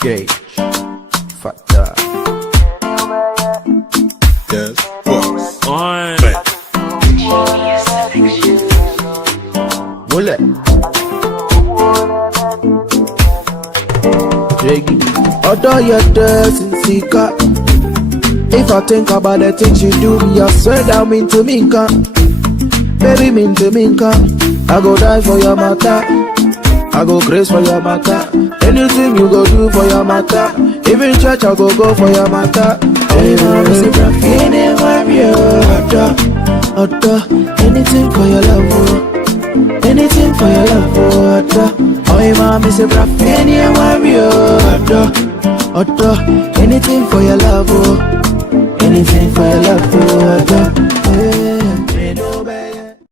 Gage, Fata. Yes, boss. On. Bullet. Jiggy. Although you're dancing, Sika. If I think about the things you do, me, I swear that mean to Minka. Baby, mean to Minka. I go die for your matter. I go grace for your matter. Anything you go do for your matter. Even church I go for your matter. Hey mama, say brafine warrior. Anything for your love, oh. Anything for your love, oh. Hey mama, say brafine warrior. Anything for your love, oh.